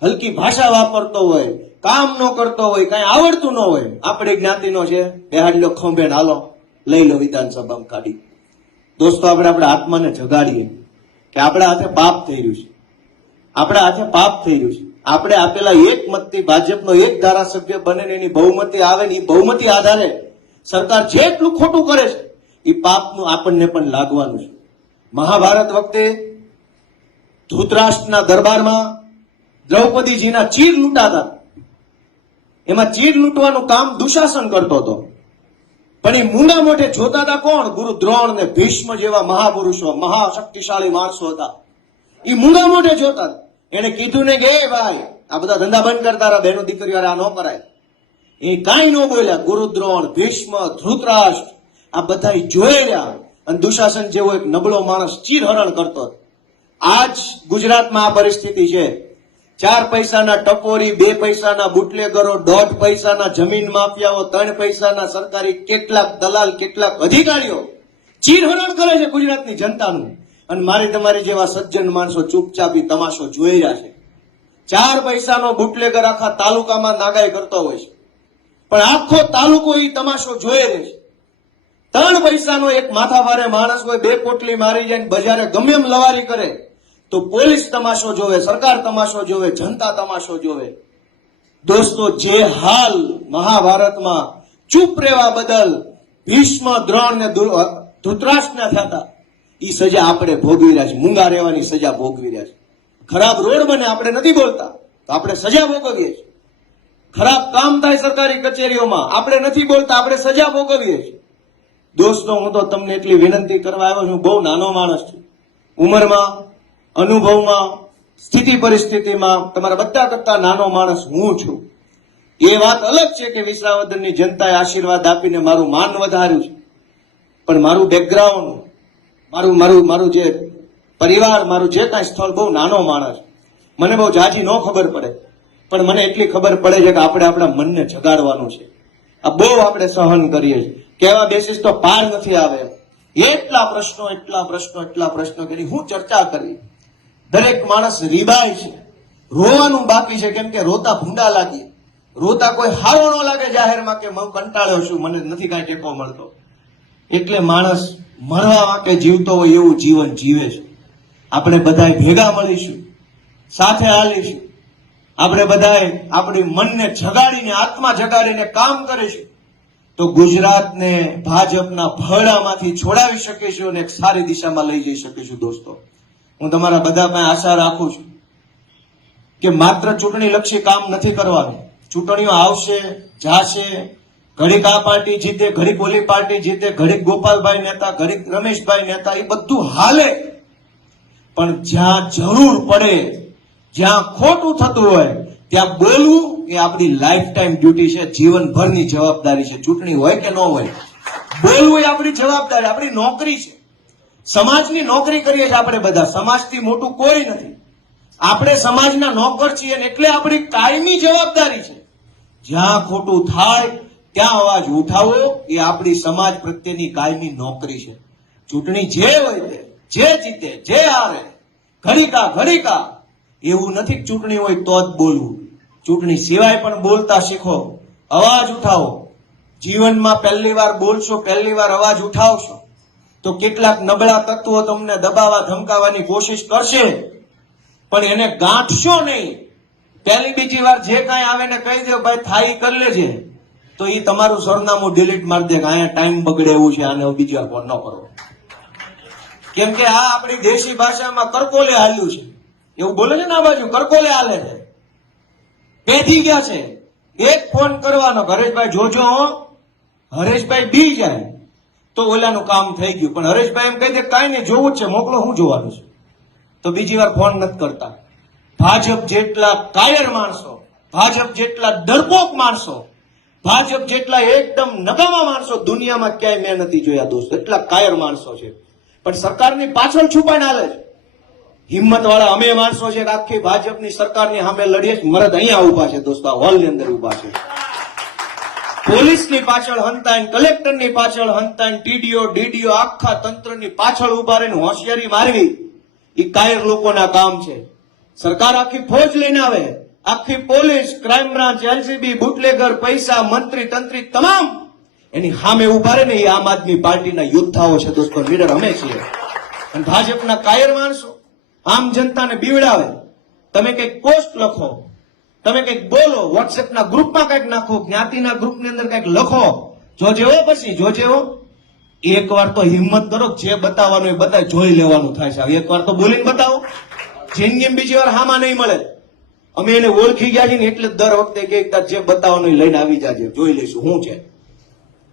હલકી ભાષા વાપરતો હોય, કામ ન કરતો હોય, કઈ આવડતું ન હોય, આપણી જ્ઞાતિનો છે, બેહાડી લો ખંભે હાલો, લઈ લો વિધાનસભામાં કાઢી. દોસ્તો, આપણે આપણા આત્માને જગાડીએ કે આપણા હાથે પાપ થઈ રહ્યું છે, આપણા હાથે પાપ થઈ રહ્યું છે. આપણે આપેલા એક મતથી ભાજપનો એક ધારાસભ્ય બને ને એની બહુમતી આવે ને એ બહુમતી આધારે સરકાર જેટલું ખોટું કરે છે એ પાપનું આપણને પણ લાગવાનું છે. મહાભારત વખતે ધૃતરાષ્ટ્રના દરબારમાં દ્રૌપદીજીના ચીર લૂંટાતા, એમાં ચીર લૂંટવાનું કામ દુશાસન કરતો હતો, પણ એ મૂંગા મોઢે જોતા હતા કોણ? ગુરુ દ્રોણ ને ભીષ્મ જેવા મહાપુરુષો, મહાશક્તિશાળી માણસો હતા. એ મૂંગા મોઢે જોતા. એને કીધું ને કે ભાઈ આ બધા ધંધા બંધ કરતા રહ્યા, બહેનો દીકરીઓ આ ન કરાય. એ કાંઈ ન બોલ્યા. ગુરુ દ્રોણ, ભીષ્મ, ધૃતરાષ્ટ્ર આ બધા જોઈ રહ્યા અને દુશાસન જેવો એક નબળો માણસ ચીરહરણ કરતો. આજ ગુજરાતમાં આ પરિસ્થિતિ છે. 4 પૈસાના ટપોરી, 2 પૈસાના બુટલેગરો, 1.5 પૈસાના જમીન માફિયાઓ, 3 પૈસાના સરકારી કેટલાક દલાલ, કેટલાક અધિકારીઓ ચીરહરણ કરે છે ગુજરાતની જનતાનું. અને મારી તમારી જેવા સજ્જન માણસો ચૂપચાપ તમાશો જોઈ રહ્યા છે. 4 પૈસાનો બુટલેગર આખા તાલુકામાં નાગાઈ કરતો હોય છે, પણ આખો તાલુકો એ તમાશો જોઈ રહે છે. 3 પૈસાનો એક માથાભારે માણસ હોય, 2 પોટલી મારી જાય ને બજારે ગમે એમ લવારી કરે તો પોલીસ તમાશો જોવે, સરકાર તમાશો જોવે, જનતા તમાશો જોવે. દોસ્તો, જે હાલ મહાભારતમાં ચૂપ રહેવા બદલ ભીષ્મ, દ્રોણ ને ધૃતરાષ્ટ્રને થતા, એ સજા આપણે ભોગવી રહ્યા છીએ. મૂંગા રહેવાની સજા ભોગવી રહ્યા છે. ખરાબ રોડ બને આપણે નથી બોલતા તો આપણે સજા ભોગવીએ છીએ. ખરાબ કામ થાય સરકારી કચેરીઓમાં આપણે નથી બોલતા, આપણે સજા ભોગવીએ છીએ. દોસ્તો, હું તો તમને એટલી વિનંતી કરવા આવ્યો છું, બહુ નાનો માણસ છું, ઉંમરમાં, અનુભવમાં, સ્થિતિ પરિસ્થિતિમાં તમારા બધા કરતા નાનો માણસ હું છું. એ વાત અલગ છે કે વિસાવદરની જનતાએ આશીર્વાદ આપીને મારું માન વધાર્યું છે, પણ મારું બેકગ્રાઉન્ડ, મારું જે પરિવાર, મારું જે કાંઈ સ્થળ બહુ નાનો માણસ. મને બહુ જાજી ન ખબર પડે, પણ મને એટલી ખબર પડે છે કે આપણે આપણા મનને જગાડવાનું છે. આ બહુ આપણે સહન કરીએ છીએ, કેવા બેસીસ તો પાર નથી આવે. એટલા પ્રશ્નો કરી હું ચર્ચા કરી. દરેક માણસ રીબાય છે, રોવાનું બાકી છે, કેમ કે રોતા ભૂંડા લાગી, રોતા કોઈ હારો ન લાગે જાહેરમાં કે હું કંટાળ્યો છું, મને નથી કાંઈ ટેકો મળતો. એટલે માણસ મરવા વાંકે જીવતો હોય એવું જીવન જીવે છે. આપણે બધાય ભેગા મળીશું, સાથે હાલીશું, આપણે બધાય આપણી મનને જગાડીને, આત્મા જગાડીને કામ કરીશું તો ગુજરાતને ભાજપના ભરડામાંથી છોડાવી શકીશું અને એક સારી દિશામાં લઈ જઈ શકીશું. દોસ્તો, હું તમારા બધા પાસે આશા રાખું છું કે માત્ર ચૂંટણી લક્ષી કામ નથી કરવાનું. ચૂંટણીઓ આવશે, જાશે, ઘડીક આ પાર્ટી જીતે, ઘડીક ઓલી પાર્ટી જીતે, ઘડીક ગોપાલભાઈ નેતા, ઘડીક રમેશભાઈ નેતા, એ બધું હાલે, પણ જ્યાં જરૂર પડે, જ્યાં ખોટું થતું હોય ત્યાં બોલવું એ આપણી લાઈફ ટાઈમ ડ્યુટી છે, જીવનભરની જવાબદારી છે. ચૂંટણી હોય કે ન હોય, બોલવું એ આપણી જવાબદારી, આપણી નોકરી છે. સમાજની નોકરી કરીએ છીએ આપણે બધા, સમાજથી મોટું કોઈ નથી. આપણે સમાજના નોકર છીએ એટલે આપણી કાયમી જવાબદારી છે. જ્યાં ખોટું થાય ત્યાં અવાજ ઉઠાવો એ આપણી સમાજ પ્રત્યેની કાયમી નોકરી છે. ચૂંટણી જે હોય તે, જે જીતે, જે હારે, ઘડીકા એવું નથી. ચૂંટણી હોય તો જ બોલવું, ચૂંટણી સિવાય પણ બોલતા શીખો, અવાજ ઉઠાવો. જીવનમાં પહેલી વાર બોલશો, પહેલી વાર અવાજ ઉઠાવશો તો કેટલાક નબળા તત્વો તમને દબાવવા, ધમકાવવાની કોશિશ કરશે, પણ એને ગાંઠશો નહીં. પહેલી બીજી વાર જે કાંઈ આવે ને કહી દો ભાઈ થાય કરી લેજે, તો એ તમારું સરનામું ડિલીટ મારી દે કે અહીંયા ટાઈમ બગડે એવું છે, આને બીજી વાર ફોન ન કરો. કેમ કે આ આપણી દેશી ભાષામાં કરકોલે હાલ્યું છે, એવું બોલે છે ને આ બાજુ, કરકોલે હાલે છે, પેધી ગયા છે. એક ફોન કરવાનો, હરેશભાઈ જોજો હો, હરેશભાઈ બી જાય તો ઓલાનું કામ થઈ ગયું. પણ હરેશભાઈ એમ કહી દે કાંઈ નહીં, જોવું જ છે, મોકલો, હું જોવાનું છે, તો બીજી વાર ફોન નથી કરતા. ભાજપ જેટલા કાયર માણસો, ભાજપ જેટલા ડરપોક માણસો ભાજપ જેટલા એકદમ નકામા માણસો દુનિયામાં ક્યાંય મેં નથી જોયા દોસ્તો, એટલા કાયર માણસો છે, પણ સરકારની પાછળ છુપાઈને હાલે છે. હિંમત વાળા અમે માણસો છે કે આખી ભાજપની સરકારની સામે લડીએ છીએ. મરદ અહીંયા ઉભા છે દોસ્તો, આ હોલની અંદર ઉભા છે. પોલીસની પાછળ હંતાઈને, કલેક્ટરની પાછળ હંતાઈને, ટીડીઓ ડીડીઓ આખા તંત્રની પાછળ ઉભા રહીને હોશિયારી મારવી એ કાયર લોકોના કામ છે. સરકાર આખી ફોજ લઈને આવે, આખી police, crime branch, LCB, bootlegger, પૈસા, મંત્રી તંત્રી તમામ એની સામે ઉભા રહે ને એ આમ આદમી પાર્ટીના યોદ્ધાઓ છે દોસ્તો, લીડર અમે છીએ. અને ભાજપના કાયર માણસો આમ જનતાને બીવડાવે. તમે કઈક પોસ્ટ લખો, તમે કઈક બોલો, વોટ્સએપના ગ્રુપમાં કઈક નાખો, જ્ઞાતિના ગ્રુપની અંદર કઈક લખો, જોજેવો પછી જોજેવો. એકવાર તો હિંમત કરો, જે બતાવવાનું એ બતાવી, જોઈ લેવાનું થાય છે. એકવાર તો બોલીને બતાવો, જિંદગીમાં બીજી વાર હામાં નહીં મળે. અમે એને ઓળખી ગયા છીએ ને એટલે દર વખતે કે જે બતાવવાનું લઈને આવી જાજે, જોઈ લઈશું શું છે.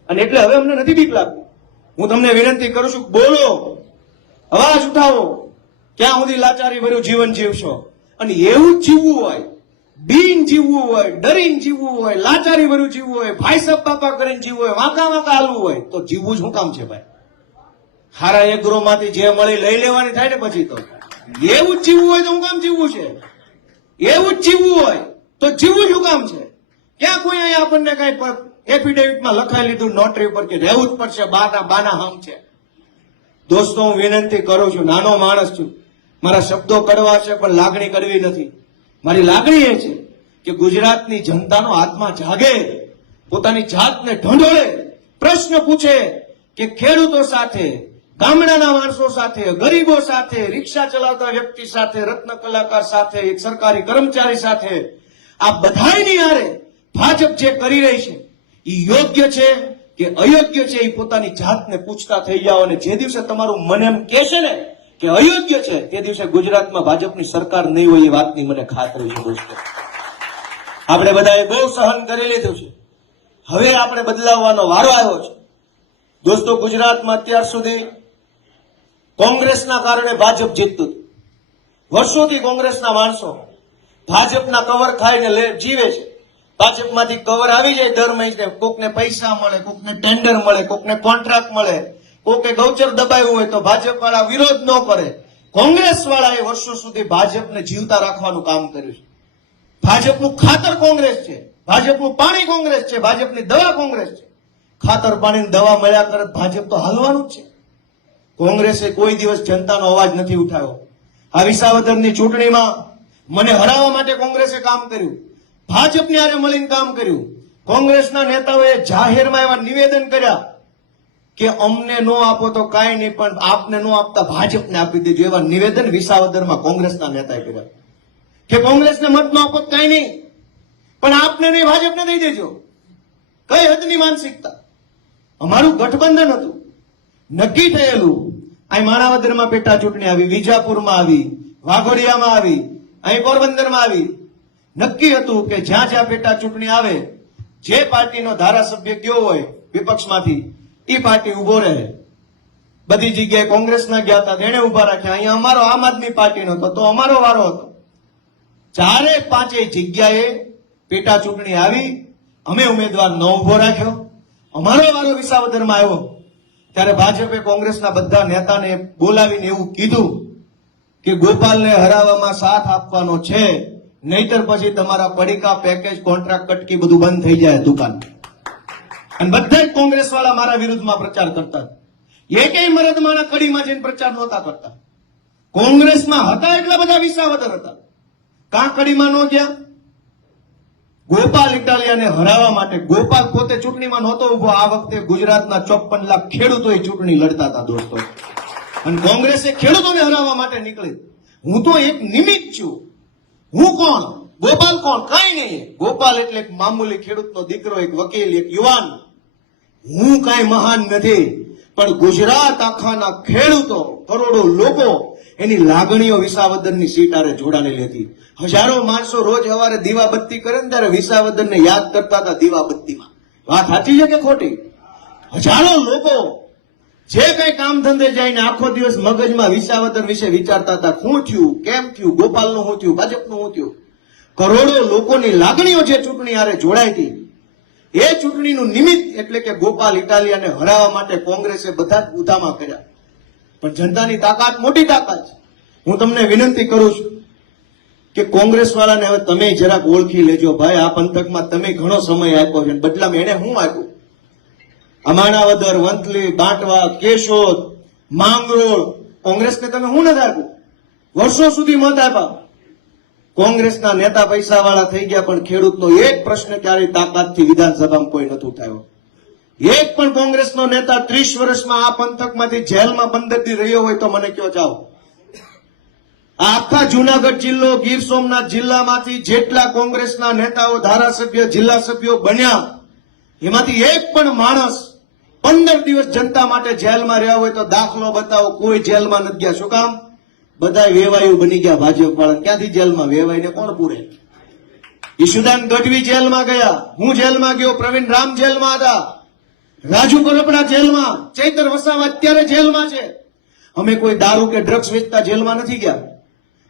અને એટલે હવે અમને નથી બીક લાગતી. હું તમને વિનંતી કરું છું, બોલો, અવાજ ઉઠાવો. ક્યાં સુધી લાચારી ભર્યું જીવન જીવશો? અને એવું જ જીવવું હોય, બીન જીવવું હોય, ડરીને જીવવું હોય, લાચારી ભર્યું જીવવું હોય, ભાઈ સાહેબ બાપા કરીને જીવવું હોય, વાંકા વાંકા હાલવું હોય, તો જીવવું જ શું કામ છે ભાઈ? હારા એગ્રો માંથી જે મળી લઈ લેવાની થાય ને પછી તો. એવું જ જીવવું હોય તો શું કામ જીવવું છે? એવું જ જીવવું હોય તો જીવવું શું કામ છે? ક્યાં કોઈ અહીંયા આપણને કઈ એફિડેવિટમાં લખાઈ લીધું નોટરી ઉપર કે રહેવું જ પડશે, બાના હમ છે? દોસ્તો હું વિનંતી કરું છું, નાનો માણસ છું, મારા શબ્દો કડવા છે પણ લાગણી કડવી નથી. મારી લાગણી એ છે કે ગુજરાતની જનતાનો આત્મા જાગે, પોતાની જાતને ઢંઢોળે, પ્રશ્ન પૂછે કે ખેડૂતો સાથે, ગામડાના માણસો સાથે, ગરીબો સાથે, રિક્ષા ચલાવતા વ્યક્તિ સાથે, રત્ન કલાકાર સાથે, એક સરકારી કર્મચારી સાથે, આ બધાની હારે ભાજપ જે કરી રહી છે એ યોગ્ય છે કે અયોગ્ય છે એ પોતાની જાતને પૂછતા થઈ જાઓ. અને જે દિવસે તમારું મન એમ કહેશે ને કે અયોગ્ય છે, તે દિવસે ગુજરાતમાં ભાજપની સરકાર નહીં હોય એ વાતની મને ખાતરી છે દોસ્તો. આપણે બધાએ બહુ સહન કરી લીધું છે, હવે આપણે બદલાવવાનો વારો આવ્યો છે દોસ્તો. ગુજરાતમાં અત્યાર સુધી કોંગ્રેસના કારણે ભાજપ જીતતું હતું. વર્ષોથી કોંગ્રેસના માણસો ભાજપના કવર ખાઈને જીવે છે. ભાજપમાંથી કવર આવી જાય દર મહિને, કોકને પૈસા મળે, કોકને ટેન્ડર મળે, કોકને કોન્ટ્રાક્ટ મળે, કોકે ગૌચર દબાવ્યું હોય તો ભાજપ વાળા વિરોધ ન કરે. કોંગ્રેસ વાળાએ વર્ષો સુધી ભાજપને જીવતા રાખવાનું કામ કર્યું છે. ભાજપનું ખાતર કોંગ્રેસ છે, ભાજપનું પાણી કોંગ્રેસ છે, ભાજપની દવા કોંગ્રેસ છે. ખાતર પાણી દવા મળ્યા કરે ભાજપ તો હાલવાનું જ છે. કોંગ્રેસે કોઈ દિવસ જનતાનો અવાજ નથી ઉઠાવ્યો. આ વિસાવદરની ચૂંટણીમાં મને હરાવવા માટે કોંગ્રેસે કામ કર્યું, ભાજપની હારે મળીને કામ કર્યું. કોંગ્રેસના નેતાઓએ જાહેરમાં એવા નિવેદન કર્યા કે અમને નો આપો તો કાંઈ નહીં, પણ આપને નો આપતા ભાજપને આપી દેજો. એવા નિવેદન વિસાવદરમાં કોંગ્રેસના નેતાએ કર્યા કે કોંગ્રેસને મત નો આપો કાંઈ નહીં, પણ આપને નહીં ભાજપને દઈ દેજો. કઈ હદની માનસિકતા! અમારું ગઠબંધન હતું, નક્કી થયેલું. અહીં માણાવદરમાં પેટા ચૂંટણી આવી, વિજાપુરમાં આવી, વાઘોડિયામાં આવી, અહીં પોરબંદરમાં આવી. નક્કી હતું કે જ્યાં જ્યાં પેટા ચૂંટણી આવે, જે પાર્ટીનો ધારાસભ્ય ગયો હોય વિપક્ષમાંથી એ પાર્ટી ઉભો રહે. બધી જગ્યાએ કોંગ્રેસના ગયા હતા, તેને ઉભા રાખ્યા. અહીંયા અમારો આમ આદમી પાર્ટીનો હતો તો અમારો વારો હતો. ચારે પાંચેય જગ્યાએ પેટા ચૂંટણી આવી, અમે ઉમેદવાર ન ઉભો રાખ્યો. અમારો વારો વિસાવદરમાં આવ્યો ત્યારે ભાજપે કોંગ્રેસના બધા નેતાને બોલાવીને એવું કીધું કે ગોપાલને હરાવવામાં સાથ આપવાનો છે, નહીતર પછી તમારા પડીકા, પેકેજ, કોન્ટ્રાક્ટ, કટકી બધું બંધ થઈ જાય દુકાન. અને બધા જ કોંગ્રેસ વાળા મારા વિરુદ્ધમાં પ્રચાર કરતા. એકેય મરદમાના કડીમાં જઈને પ્રચાર નહોતા કરતા. કોંગ્રેસમાં હતા એટલા બધા વિસાવદર હતા, કાં કડીમાં ન ગયા. ગોપાલ ઇટાલિયાને હરાવવા માટે ગોપાલ પોતે ચૂંટણીમાં નહોતો ઉભો. આ વખતે ગુજરાતના 54 લાખ ખેડૂતોએ ચૂંટણી લડતા હતા દોસ્તો, અને કોંગ્રેસે ખેડૂતોને હરાવવા માટે નીકળી. હું તો એક નિમિત્ત છું. હું કોણ? ગોપાલ કોણ? કઈ નહીં. ગોપાલ એટલે એક મામૂલી ખેડૂતનો દીકરો, એક વકીલ, એક યુવાન. હું કઈ મહાન નથી, પણ ગુજરાત આખાના ખેડૂતો, કરોડો લોકો, એની લાગણીઓ વિસાવદરની સીટ આરે જોડાયેલી હતી. હજારો માણસો રોજ સવારે દીવાબત્તી કરે ને ત્યારે વિસાવદરને યાદ કરતા હતા દીવાબત્તીમાં. વાત સાચી છે કે ખોટી? હજારો લોકો જે કઈ કામ ધંધે જઈને આખો દિવસ મગજમાં વિસાવદર વિશે વિચારતા હતા. શું થયું, કેમ થયું, ગોપાલનું શું થયું, ભાજપનું શું થયું. કરોડો લોકોની લાગણીઓ જે ચૂંટણી હારે જોડાઈ હતી એ ચૂંટણીનું નિમિત્ત એટલે કે ગોપાલ ઇટાલિયાને હરાવવા માટે કોંગ્રેસે બધા જ ઉધામા કર્યા, પણ જનતાની તાકાત મોટી તાકાત છે. હું તમને વિનંતી કરું છું કે કોંગ્રેસ વાળાને હવે તમે જરાક ઓળખી લેજો. ભાઈ, આ પંથકમાં તમે ઘણો સમય આપ્યો છે, બદલામાં એને હું આપ્યું? આ માણાવદર, વંથલી, બાંટવા, કેશોદ, માંગરોળ, કોંગ્રેસને તમે હું નથી આપ્યું? વર્ષો સુધી મત આપ્યા. કોંગ્રેસના નેતા પૈસા વાળા થઈ ગયા, પણ ખેડૂતનો એક પ્રશ્ન ક્યારેય તાકાતથી વિધાનસભામાં કોઈ નથી ઉઠાવ્યો. એક પણ કોંગ્રેસનો નેતા 30 વર્ષમાં આ પંથકમાંથી જેલમાં 15 દી રહ્યો હોય તો મને કયો જાઓ. આ આખા જુનાગઢ જિલ્લો, ગીર સોમનાથ જિલ્લામાંથી જેટલા કોંગ્રેસના નેતાઓ, ધારાસભ્ય, જિલ્લા સભ્યો બન્યા, એમાંથી એક પણ માણસ 15 દિવસ જનતા માટે જેલમાં રહ્યા હોય તો દાખલો બતાવો. કોઈ જેલમાં નથી ગયા. શું કામ? બધા વેવાયું બની ગયા ભાજપ વાળા. ક્યાંથી જેલમાં? વેવાઈને કોણ પૂરે? ઈશુદાન ગઢવી જેલમાં ગયા, હું જેલમાં ગયો, પ્રવીણ રામ જેલમાં હતા, રાજુ કરપડા જેલમાં, ચૈતર વસાવા અત્યારે જેલમાં છે. અમે કોઈ દારૂ કે ડ્રગ્સ વેચતા જેલમાં નથી ગયા.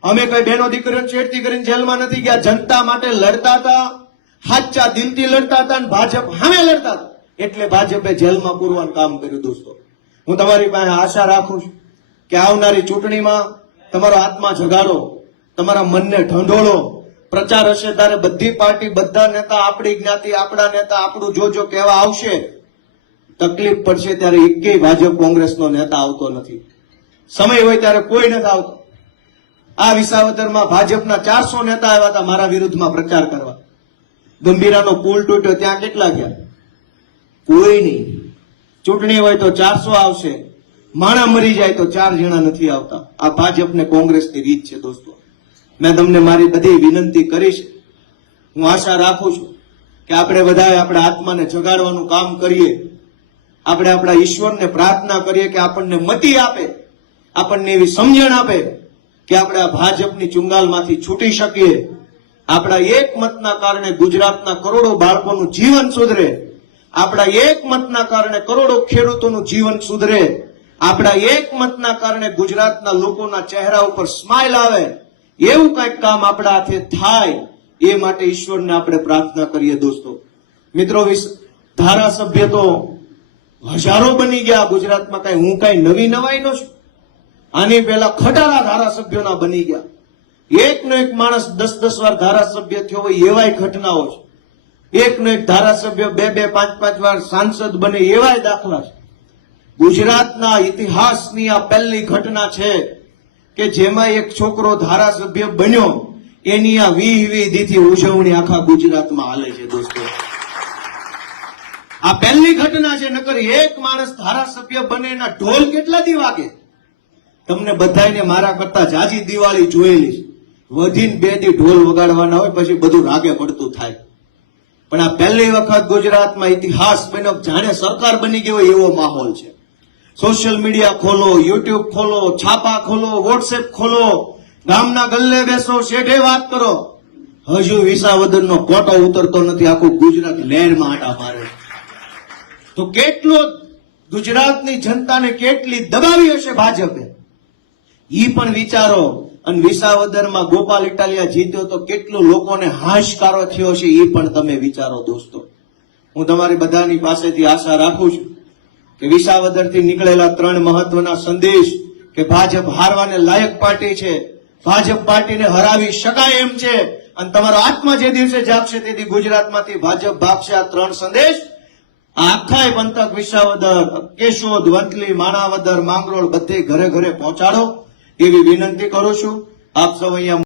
અમે કોઈ બહેનો દીકરીઓને છેડતી કરીને જેલમાં નથી ગયા. જનતા માટે લડતા હતા, સાચા દિલથી લડતા હતા અને ભાજપ સામે લડતા હતા, એટલે ભાજપે જેલમાં પૂરવાનું કામ કર્યું. દોસ્તો, હું તમારી પાસે આશા રાખું છું કે આવનારી ચૂંટણીમાં તમારો આત્મા જગાડો, તમારા મનને ઢંઢોળો. પ્રચાર હશે ત્યારે બધી પાર્ટી, બધા નેતા, આપણી જ્ઞાતિ, આપણા નેતા, આપણું જોજો કહેવા આવશે. તકલીફ પડશે ત્યારે એકેય ભાજપ કોંગ્રેસનો નેતા આવતો નથી. સમય હોય ત્યારે કોઈ નથી આવતો. આ વિસાવદરમાં ભાજપના 400 નેતા આવ્યા હતા મારા વિરુદ્ધમાં પ્રચાર કરવા. ગંભીરાનો પુલ તૂટ્યો, ત્યાં કેટલા ગયા? કોઈ નહીં. ચૂંટણી હોય તો 400 આવશે, માણા મરી જાય તો 4 જણા નથી આવતા. આ ભાજપને કોંગ્રેસની રીત છે. દોસ્તો, મેં તમને મારી બધી વિનંતી કરીશ. હું આશા રાખું છું કે આપણે બધાએ આપણા આત્માને જગાડવાનું કામ કરીએ. આપણે આપણા ઈશ્વરને પ્રાર્થના કરીએ કે આપણને મતિ આપે, આપણને એવી સમજણ આપે કે આપણે આ ભાજપની ચુંગાલમાંથી છૂટી શકીએ. આપણા એક મતના કારણે ગુજરાતના કરોડો બાળકોનું જીવન સુધરે. આપણા એક મતના કારણે કરોડો ખેડૂતોનું જીવન સુધરે. આપણા એક મતના કારણે ગુજરાતના લોકોના ચહેરા ઉપર સ્માઇલ આવે. એવું કંઈક કામ આપણા હાથે થાય, એ માટે ઈશ્વરને આપણે પ્રાર્થના કરીએ. દોસ્તો મિત્રો, ધારાસભ્ય તો હજારો બની ગયા ગુજરાતમાં. કઈ હું કઈ નવી નવાઈ નો છું. આની પહેલા ખટારા ધારાસભ્યોના બની ગયા. એકનો એક માણસ 10-10 વાર ધારાસભ્ય થયો હોય એવાય ઘટનાઓ છે. એકનો એક ધારાસભ્ય 2-2, 5-5 વાર સાંસદ બને એવાય દાખલા છે. ગુજરાતના ઇતિહાસની આ પહેલી ઘટના છે કે જેમાં એક છોકરો ધારાસભ્ય બન્યો, એની આ 20 દીથી ઉજવણી આખા ગુજરાતમાં હાલે છે. દોસ્તો, આ પહેલી ઘટના છે. નકર એક માણસ ધારાસભ્ય બને એના ઢોલ કેટલા દી વાગે? તમને બધાને મારા કરતા જાજી દિવાળી જોયેલી છે. વધીને 2 દી ઢોલ વગાડવાના હોય, પછી બધું રાગે પડતું થાય. પણ આ પહેલી વખત ગુજરાતમાં ઇતિહાસ બન્યો, જાણે સરકાર બની ગઈ હોય એવો માહોલ છે. સોશિયલ મીડિયા ખોલો, યુટ્યુબ ખોલો, છાપા ખોલો, વોટ્સએપ ખોલો, ગામના ગલ્લે બેસો, શેઠે વાત કરો, હજુ વિસાવદરનો કોટો ઉતરતો નથી. આખું ગુજરાત લહેરમાં આટા મારે. તો કેટલો ગુજરાતની જનતાને કેટલી દબાવી હશે ભાજપે, ઈ પણ વિચારો. અને વિસાવદરમાં ગોપાલ ઇટાલિયા જીત્યો તો કેટલું લોકોને હાશકારો થયો છે, એ પણ તમે વિચારો. દોસ્તો, હું તમારી બધાની પાસેથી આશા રાખું છું કે વિસાવદરથી નીકળેલા 3 મહત્વના સંદેશ કે ભાજપ હારવાને લાયક પાર્ટી છે, ભાજપ પાર્ટીને હરાવી શકાય એમ છે, અને તમારો આત્મા જે દિવસે જાગશે તેથી ગુજરાતમાંથી ભાજપ ભાગશે. આ 3 સંદેશ આખા પંથક, વિસાવદર, કેશોદ, વંથલી, માણાવદર, માંગરોળ બધે ઘરે ઘરે પહોંચાડો એવી વિનંતી કરું છું. આપ સૌ અહીંયા